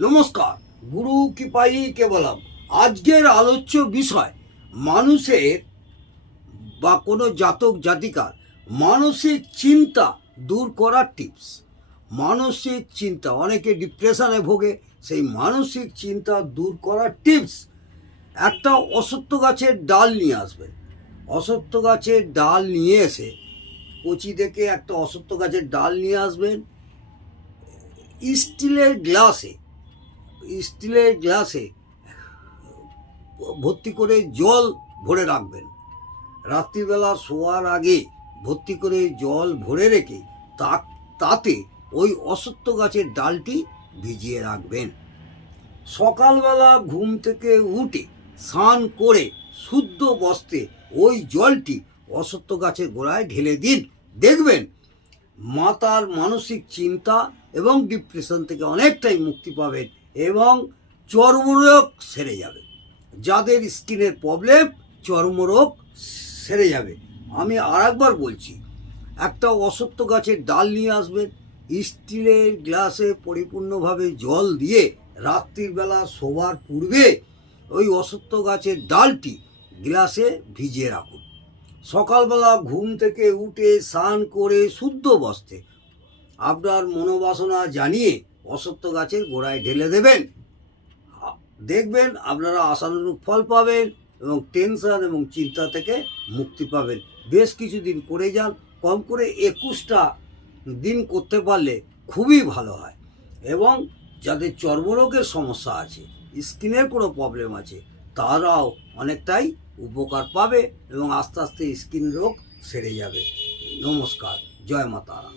নমস্কার, গুরু কৃপাই কেবলম। আজকের আলোচ্য বিষয়, মানুষের বা কোনো জাতক জাতিকার মানসিক চিন্তা দূর করার টিপস মানসিক চিন্তা, অনেকে ডিপ্রেশনে ভোগে, সেই মানসিক চিন্তা দূর করার টিপস একটা অসত্য গাছের ডাল নিয়ে আসবেন অসত্য গাছের ডাল নিয়ে এসে কচি থেকে একটা অসত্য গাছের ডাল নিয়ে আসবেন। স্টিলের গ্লাসে স্টিলের গ্লাসে ভর্তি করে জল ভরে রাখবেন। রাত্রিবেলা শোয়ার আগে ভর্তি করে জল ভরে রেখে তা, তাতে ওই অসত্য গাছের ডালটি ভিজিয়ে রাখবেন। সকালবেলা ঘুম থেকে উঠে স্নান করে শুদ্ধ বস্তে ওই জলটি অসত্য গাছের গোড়ায় ঢেলে দিন। দেখবেন মাতার মানসিক চিন্তা এবং ডিপ্রেশন থেকে অনেকটাই মুক্তি পাবেন। এবং চর্মরোগ সেরে যাবে। যাদের স্কিনের প্রবলেম, চর্মরোগ সেরে যাবে। আমি আর একবার বলছি, একটা অসত্য গাছের ডাল নিয়ে আসবেন, স্টিলের গ্লাসে পরিপূর্ণভাবে জল দিয়ে রাত্রিবেলা শোবার পূর্বে ওই অসত্য গাছের ডালটি গ্লাসে ভিজিয়ে রাখুন। সকালবেলা ঘুম থেকে উঠে স্নান করে শুদ্ধ বস্তে আপনার মনোবাসনা জানিয়ে অসত্য গাছের গোড়ায় ঢেলে দেবেন। দেখবেন আপনারা আশানুরূপ ফল পাবেন এবং টেনশন এবং চিন্তা থেকে মুক্তি পাবেন। বেশ কিছুদিন করে যান, কম করে একুশটা দিন করতে পারলে খুবই ভালো হয়। এবং যাদের চর্মরোগের সমস্যা আছে, স্কিনের কোনো প্রবলেম আছে, তারাও অনেকটাই উপকার পাবে এবং আস্তে আস্তে স্কিন রোগ সেরে যাবে। নমস্কার, জয় মা তারা।